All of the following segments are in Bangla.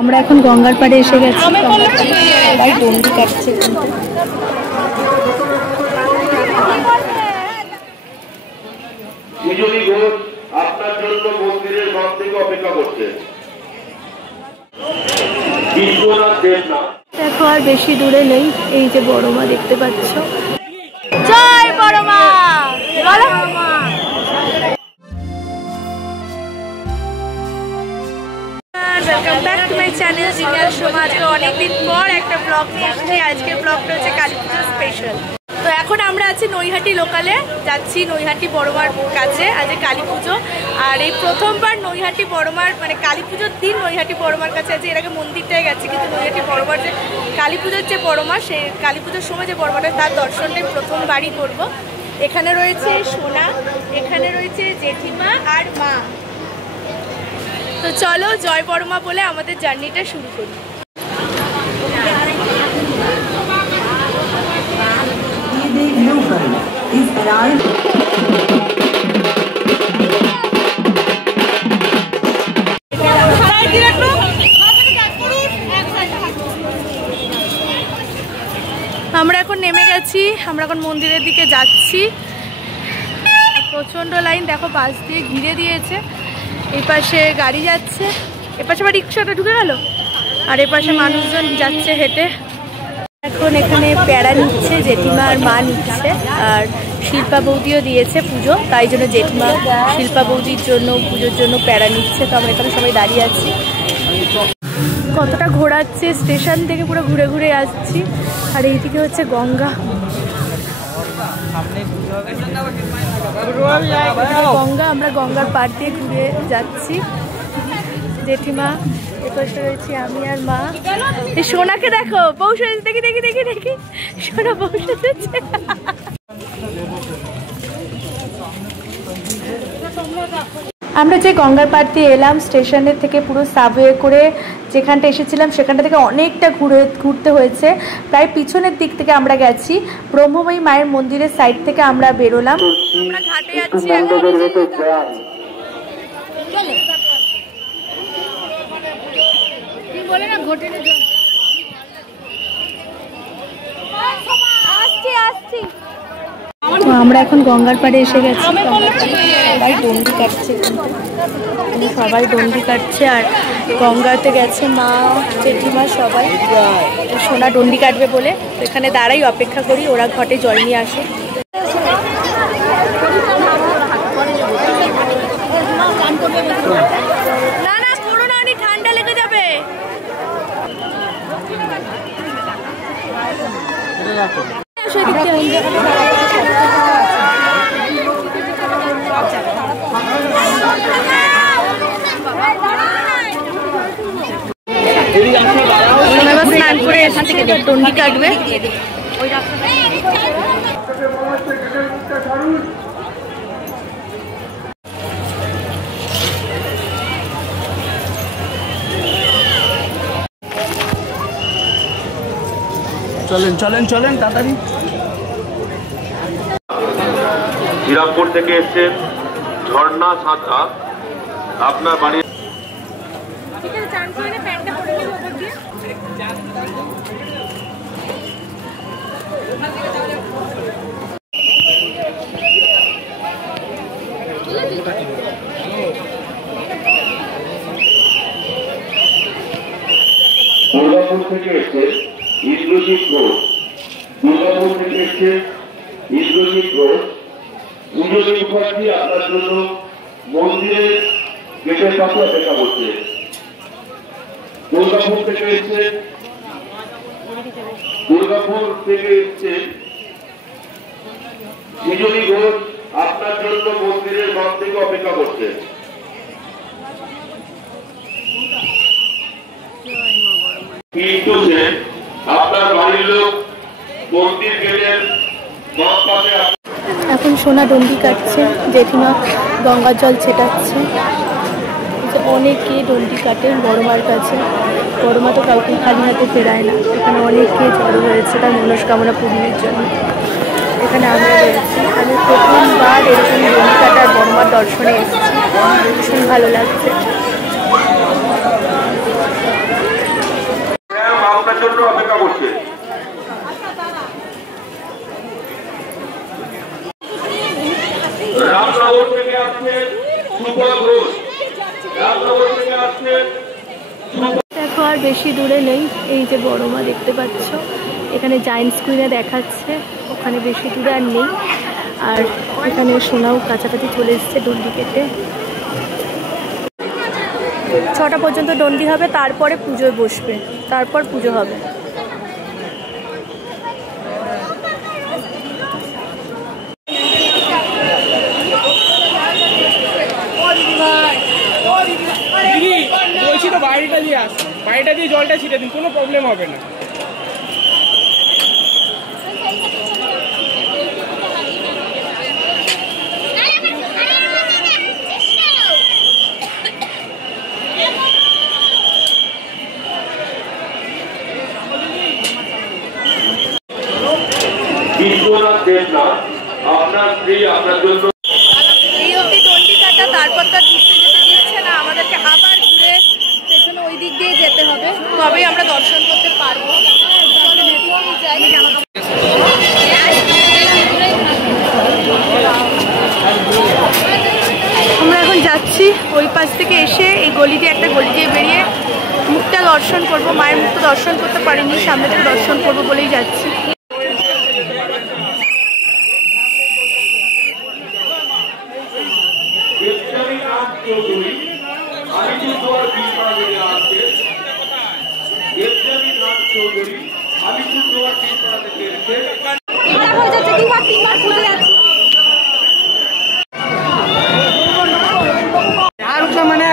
আমরা এখন গঙ্গার পাড়ে এসে গেছি। সবাই ডন্ডি কাটছে। আপনার জন্য মন্দিরের ঘর থেকে অপেক্ষা করছে। দেখো আর বেশি দূরে নেই, এই যে বড় মা দেখতে পাচ্ছ। জয় বড় মা। Welcome back to my channel জিনিয়াল সোমা। আজকে অনেকদিন পর একটা ব্লগ নিয়ে এসেছি। আজকের ব্লগটা হচ্ছে কালী পুজোর স্পেশাল। তো এখন আমরা আছি নৈহাটি লোকালে, যাচ্ছি নৈহাটি বড়মার কাছে। আজকে কালী পুজো, আর এই প্রথমবার নৈহাটি বড়মার মানে কালী পুজোর দিন নৈহাটি বড়মার কাছে আছি। এর আগে মন্দিরটাই গেছি, কিন্তু নৈহাটি বড়মার যে কালী পুজোর যে বড়মা, সেই কালী পুজোর সময় যে বড়মাটা, তার দর্শনটাই প্রথমবারই করবো। এখানে রয়েছে সোনা, এখানে রয়েছে জেঠিমা আর মা। তো চলো জয় বড়মা বলে আমাদের জার্নিটা শুরু করি। আমরা এখন নেমে গেছি, আমরা এখন মন্দিরের দিকে যাচ্ছি। প্রচণ্ড লাইন, দেখো বাস দিয়ে ঘিরে দিয়েছে। এই পাশে গাড়ি যাচ্ছে, এপাশে আবার রিক্সাটা ঢুকে গেল, আর এপাশে মানুষজন যাচ্ছে হেঁটে। এখন এখানে প্যাড়া নিচ্ছে, জেঠিমা আর মা নিচ্ছে, আর শিল্পা বৌদিও দিয়েছে পুজো, তাই জন্য জেঠিমা শিল্পা বৌদির জন্য পুজোর জন্য প্যাড়া নিচ্ছে। তো আমরা এখানে সবাই দাঁড়িয়ে আছি। কতটা ঘোরাচ্ছে, স্টেশন থেকে পুরো ঘুরে ঘুরে আসছি। আর এইদিকে হচ্ছে গঙ্গা। গঙ্গা, আমরা গঙ্গার পাড় দিয়ে ঘুরে যাচ্ছি। জেঠিমা এপাশে রয়েছি আমি আর মা। এই সোনাকে দেখো, বউ সেজেছে, দেখি দেখি দেখি দেখি, সোনা বউ সেজেছে। আমরা যে গঙ্গার পাড় দিয়ে এলাম, স্টেশনের থেকে পুরো সাবওয়ে করে যেখানটা এসেছিলাম সেখানটা থেকে অনেকটা ঘুরতে হয়েছে। প্রায় পিছনের দিক থেকে আমরা গেছি, ব্রহ্মময়ী মায়ের মন্দিরের সাইড থেকে আমরা বেরোলাম। আমরা ঘাটে যাচ্ছি। তো আমরা এখন গঙ্গার পাড়ে এসে গেছি। সবাই ডন্ডি কাটছে, সবাই ডন্ডি কাটছে। আর গঙ্গাতে গেছে মা, জেঠিমা, সবাই। সোনা ডন্ডি কাটবে বলে তো এখানে দাঁড়াই অপেক্ষা করি, ওরা ঘটে জল নিয়ে আসে। না না, করো না, ঠান্ডা লেগে যাবে। স্নান করে এসেছে, ডন্ডি কাটবে। চলেন চলেন চলেন তাড়াতাড়ি। শ্রীরামপুর থেকে এসছেন ঝর্ণা সাঁতরা, আপনার বাড়ি। দুর্গাপুর থেকে এসছে ইন্দ্রজিৎ ঘোষ, দুর্গাপুর থেকে এসছে ইন্দ্রজিৎ ঘোষ। পুজোর মুখার্জি আপনার জন্য মন্দিরের গেটের পাশে অপেক্ষা করছে। দুর্গাপুর থেকে এসছে, দুর্গাপুর থেকে এসছে সৃজনী ঘোষ, আপনার জন্য মন্দিরের ঘর থেকে অপেক্ষা করছে। কিন্তু আপনার বাড়ির লোক মন্দির গেটের পাশে। এখন সোনা ডন্ডি কাটছে, জেঠিমা গঙ্গার জল ছেটাচ্ছে। অনেকে ডন্ডি কাটে বড়মার কাছে। বড়মা তো কাউকে খালি হাতে ফেরায় না। এখানে অনেকে জড়ো হয়েছে তার মনস্কামনা পূরণের জন্য। এখানে আমরা রয়েছি। আমি প্রথমবার এরকম ডন্ডি কাটার বড়মার দর্শনে এসেছি, ভীষণ ভালো লাগছে। দেখো আর বেশি দূরে নেই, এই যে বড় মা দেখতে পাচ্ছ, এখানে জায়েন্ট স্ক্রিনে দেখাচ্ছে, ওখানে বেশি দূরে আর নেই। আর এখানে সোনাও কাছাকাছি চলে এসছে ডন্ডি কেটে। 6টা পর্যন্ত ডন্ডি হবে, তারপরে পুজোয় বসবে, তারপর পুজো হবে। বলছি তো বাইরেটা দিয়ে আসো, বাইরেটা দিয়ে জলটা ছিটে দিন, কোনো প্রবলেম হবে না। বিশ্বনাথ দেবনাথ আপনার স্ত্রী আপনার জন্য এই অবধি ডন্ডি কাটা, তারপর তার ঘুরতে যেতে দিচ্ছে না, আমাদেরকে আবার ঘুরে পেছনে ওই দিক দিয়ে যেতে হবে, তবেই আমরা দর্শন করতে পারবো। আমরা এখন যাচ্ছি ওই পাশ থেকে এসে এই গলি দিয়ে, একটা গলি দিয়ে বেরিয়ে মুখটা দর্শন করব। মায়ের মুখটা দর্শন করতে পারিনি, সামনে থেকে দর্শন করবো বলেই যাচ্ছি।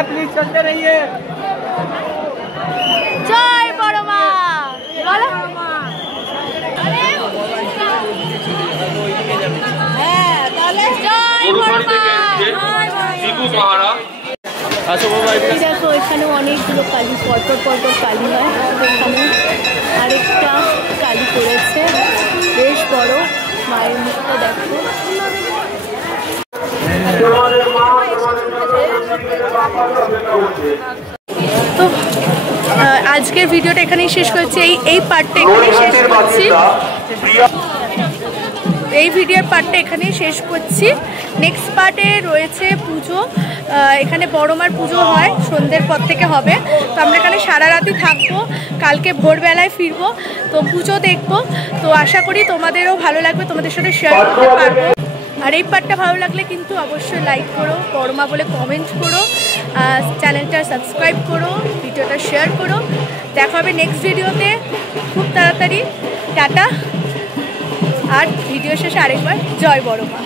प्लीज चलते रहिए। जय बड़ माँ। দেখো এখানে অনেকগুলো কালী, পরপর পরপর কালী হয়। এখানে আরেকটা কালী করেছে, বেশ বড়। মায়ের মুখটা দেখো। তো আজকের ভিডিওটা এখানেই শেষ করছি। এই পার্টটা এখানেই শেষ করছি। এই ভিডিওর পার্টটা এখানেই শেষ করছি। নেক্সট পার্টে রয়েছে পুজো। এখানে বড়মার পুজো হয়, সন্ধ্যের পর থেকে হবে। তো আমরা এখানে সারা রাতই থাকবো, কালকে ভোরবেলায় ফিরবো। তো পুজো দেখবো। তো আশা করি তোমাদেরও ভালো লাগবে, তোমাদের সাথে শেয়ার করতে পারবো। আর এই পার্টটা ভালো লাগলে কিন্তু অবশ্যই লাইক করো, বড়মা বলে কমেন্ট করো, চ্যানেলটা সাবস্ক্রাইব করো, ভিডিওটা শেয়ার করো। দেখা হবে নেক্সট ভিডিওতে খুব তাড়াতাড়ি। টাটা। আর ভিডিও শেষে আরেকবার জয় বড়মা।